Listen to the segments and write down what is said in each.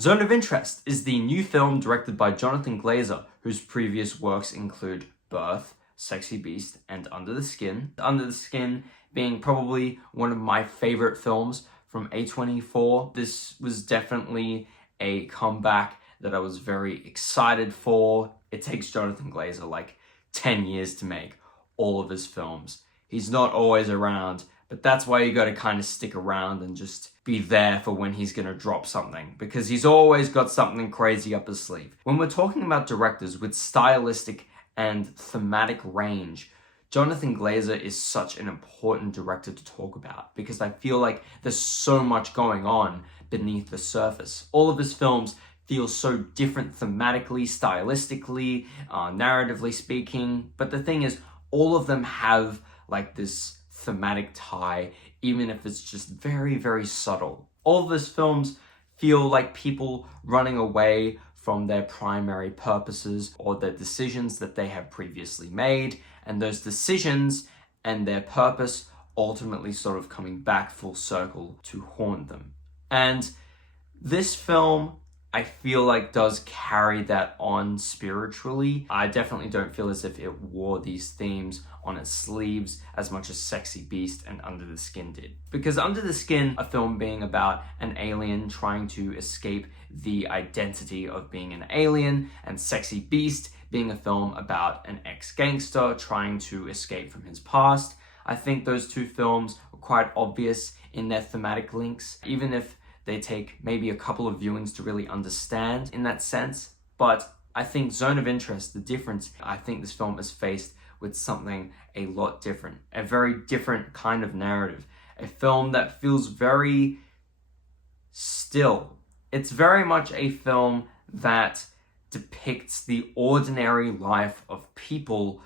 Zone of Interest is the new film directed by Jonathan Glazer, whose previous works include Birth, Sexy Beast, and Under the Skin. Under the Skin being probably one of my favorite films from A24. This was definitely a comeback that I was very excited for. It takes Jonathan Glazer like 10 years to make all of his films. He's not always around, but that's why you gotta kind of stick around and just be there for when he's gonna drop something, because he's always got something crazy up his sleeve. When we're talking about directors with stylistic and thematic range, Jonathan Glazer is such an important director to talk about, because I feel like there's so much going on beneath the surface. All of his films feel so different thematically, stylistically, narratively speaking, but the thing is, all of them have like this thematic tie, even if it's just very, very subtle. All of his films feel like people running away from their primary purposes or the decisions that they have previously made, and those decisions and their purpose ultimately sort of coming back full circle to haunt them. And this film, I feel like, does carry that on spiritually. I definitely don't feel as if it wore these themes on its sleeves as much as Sexy Beast and Under the Skin did. Because Under the Skin, a film being about an alien trying to escape the identity of being an alien, and Sexy Beast being a film about an ex-gangster trying to escape from his past, I think those two films are quite obvious in their thematic links, even if they take maybe a couple of viewings to really understand in that sense. But I think Zone of Interest, the difference, I think this film is faced with something a lot different, a very different kind of narrative, a film that feels very still. It's very much a film that depicts the ordinary life of people,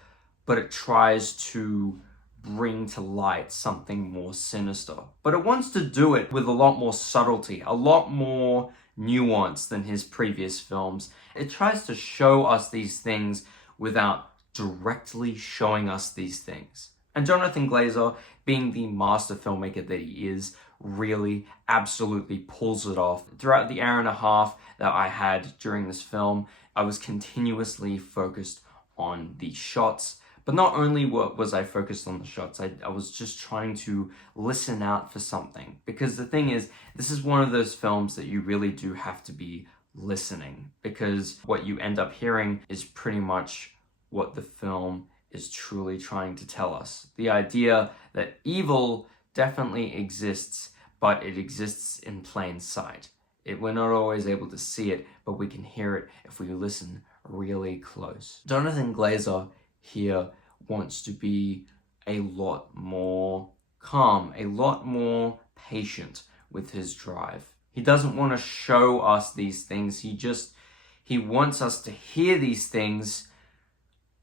but it tries to bring to light something more sinister. But it wants to do it with a lot more subtlety, a lot more nuance than his previous films. It tries to show us these things without directly showing us these things. And Jonathan Glazer, being the master filmmaker that he is, really absolutely pulls it off. Throughout the hour and a half that I had during this film, I was continuously focused on the shots. But not only was I focused on the shots, I was just trying to listen out for something. Because the thing is, this is one of those films that you really do have to be listening, because what you end up hearing is pretty much what the film is truly trying to tell us. The idea that evil definitely exists, but it exists in plain sight. We're not always able to see it, but we can hear it if we listen really close. Jonathan Glazer here wants to be a lot more calm, a lot more patient with his drive. He doesn't want to show us these things. He wants us to hear these things,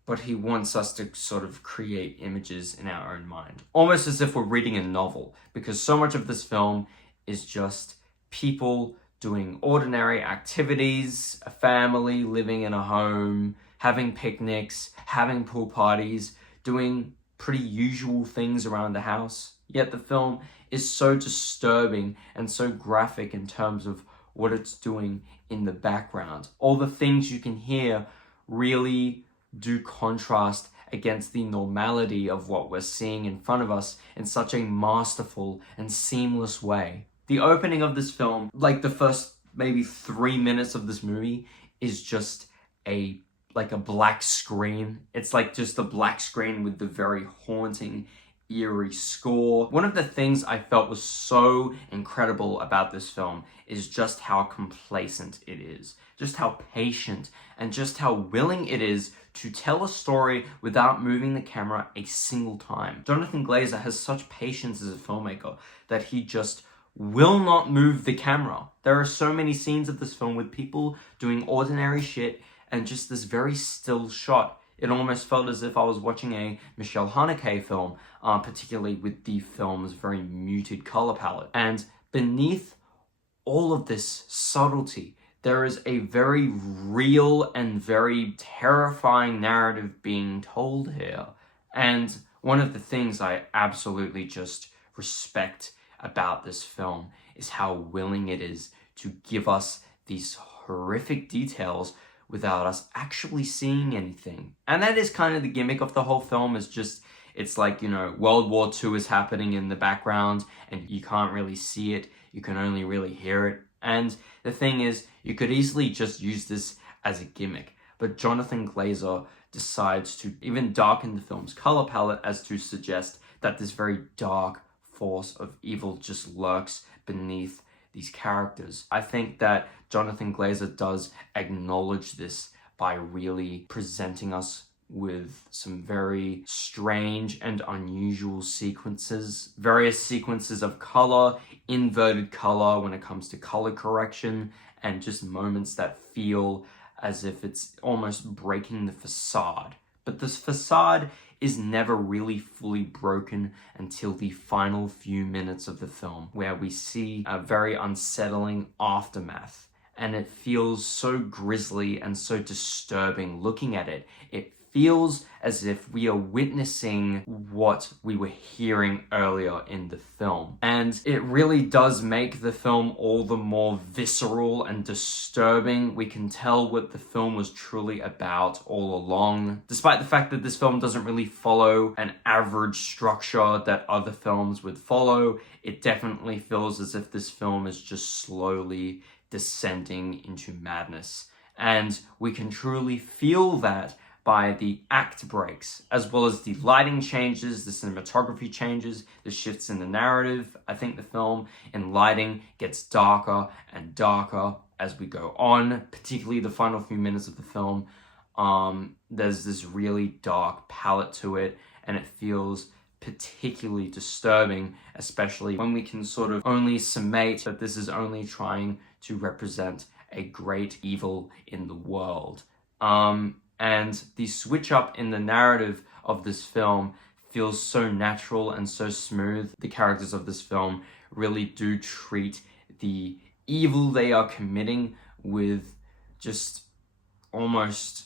but he wants us to sort of create images in our own mind. Almost as if we're reading a novel, because so much of this film is just people doing ordinary activities, a family living in a home, having picnics, having pool parties, doing pretty usual things around the house. Yet the film is so disturbing and so graphic in terms of what it's doing in the background. All the things you can hear really do contrast against the normality of what we're seeing in front of us in such a masterful and seamless way. The opening of this film, like the first maybe 3 minutes of this movie, is just like a black screen. It's like just a black screen with the very haunting, eerie score. One of the things I felt was so incredible about this film is just how complacent it is, just how patient, and just how willing it is to tell a story without moving the camera a single time. Jonathan Glazer has such patience as a filmmaker that he just will not move the camera. There are so many scenes of this film with people doing ordinary shit and just this very still shot. It almost felt as if I was watching a Michelle Haneke film, particularly with the film's very muted color palette. And beneath all of this subtlety, there is a very real and very terrifying narrative being told here. And one of the things I absolutely just respect about this film is how willing it is to give us these horrific details without us actually seeing anything. And that is kind of the gimmick of the whole film, is just, it's like, World War II is happening in the background and you can't really see it, you can only really hear it. And the thing is, you could easily just use this as a gimmick, but Jonathan Glazer decides to even darken the film's color palette as to suggest that this very dark force of evil just lurks beneath these characters. I think that Jonathan Glazer does acknowledge this by really presenting us with some very strange and unusual sequences. Various sequences of color, inverted color when it comes to color correction, and just moments that feel as if it's almost breaking the facade. But this facade is never really fully broken until the final few minutes of the film, where we see a very unsettling aftermath. And it feels so grisly and so disturbing looking at it. It feels as if we are witnessing what we were hearing earlier in the film. And it really does make the film all the more visceral and disturbing. We can tell what the film was truly about all along. Despite the fact that this film doesn't really follow an average structure that other films would follow, it definitely feels as if this film is just slowly descending into madness. And we can truly feel that by the act breaks, as well as the lighting changes, the cinematography changes, the shifts in the narrative. I think the film in lighting gets darker and darker as we go on, particularly the final few minutes of the film. There's this really dark palette to it, and it feels particularly disturbing, especially when we can sort of only summate that this is only trying to represent a great evil in the world. And the switch up in the narrative of this film feels so natural and so smooth. The characters of this film really do treat the evil they are committing with just almost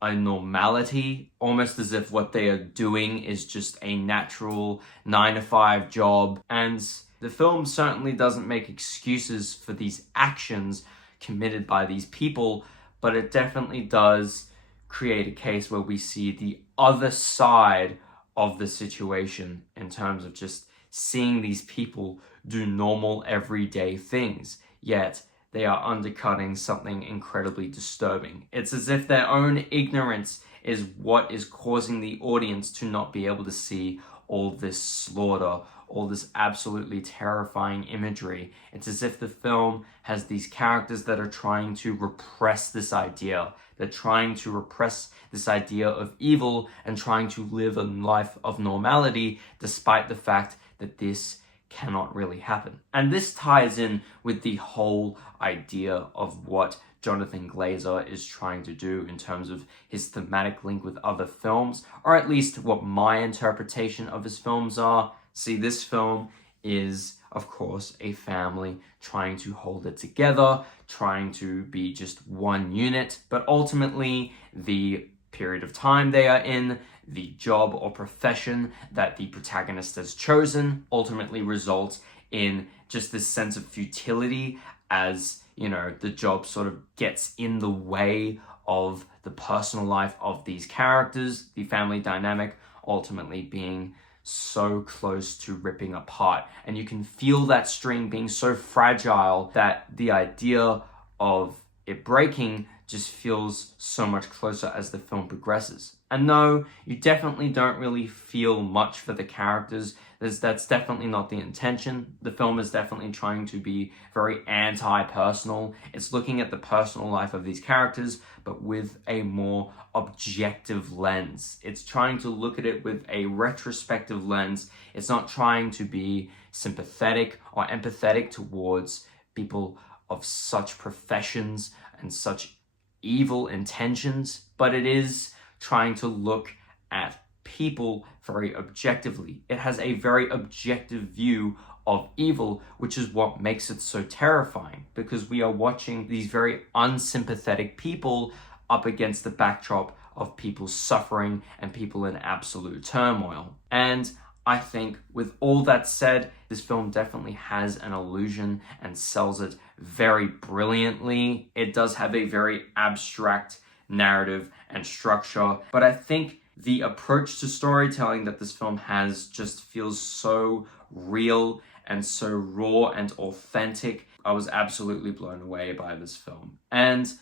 a normality, almost as if what they are doing is just a natural 9-to-5 job. And the film certainly doesn't make excuses for these actions committed by these people, but it definitely does create a case where we see the other side of the situation in terms of just seeing these people do normal everyday things, yet they are undercutting something incredibly disturbing. It's as if their own ignorance is what is causing the audience to not be able to see all this slaughter, all this absolutely terrifying imagery. It's as if the film has these characters that are trying to repress this idea. They're trying to repress this idea of evil and trying to live a life of normality, despite the fact that this cannot really happen. And this ties in with the whole idea of what Jonathan Glazer is trying to do in terms of his thematic link with other films, or at least what my interpretation of his films are. See, this film is, of course, a family trying to hold it together, trying to be just one unit, but ultimately the period of time they are in, the job or profession that the protagonist has chosen, ultimately results in just this sense of futility as, the job sort of gets in the way of the personal life of these characters, the family dynamic ultimately being so close to ripping apart. And you can feel that string being so fragile that the idea of it breaking just feels so much closer as the film progresses. And no, you definitely don't really feel much for the characters. That's definitely not the intention. The film is definitely trying to be very anti-personal. It's looking at the personal life of these characters, but with a more objective lens. It's trying to look at it with a retrospective lens. It's not trying to be sympathetic or empathetic towards people of such professions and such evil intentions, but it is trying to look at people very objectively. It has a very objective view of evil, which is what makes it so terrifying, because we are watching these very unsympathetic people up against the backdrop of people suffering and people in absolute turmoil. And I think with all that said, this film definitely has an illusion and sells it very brilliantly. It does have a very abstract narrative and structure, but I think the approach to storytelling that this film has just feels so real and so raw and authentic. I was absolutely blown away by this film. And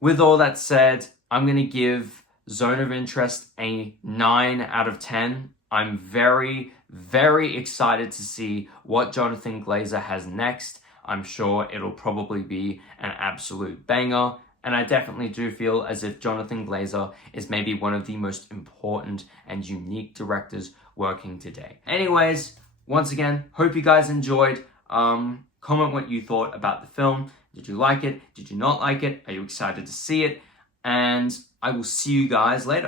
with all that said, I'm going to give Zone of Interest a 9 out of 10. I'm very, very excited to see what Jonathan Glazer has next. I'm sure it'll probably be an absolute banger. And I definitely do feel as if Jonathan Glazer is maybe one of the most important and unique directors working today. Anyways, once again, hope you guys enjoyed. Comment what you thought about the film. Did you like it? Did you not like it? Are you excited to see it? And I will see you guys later.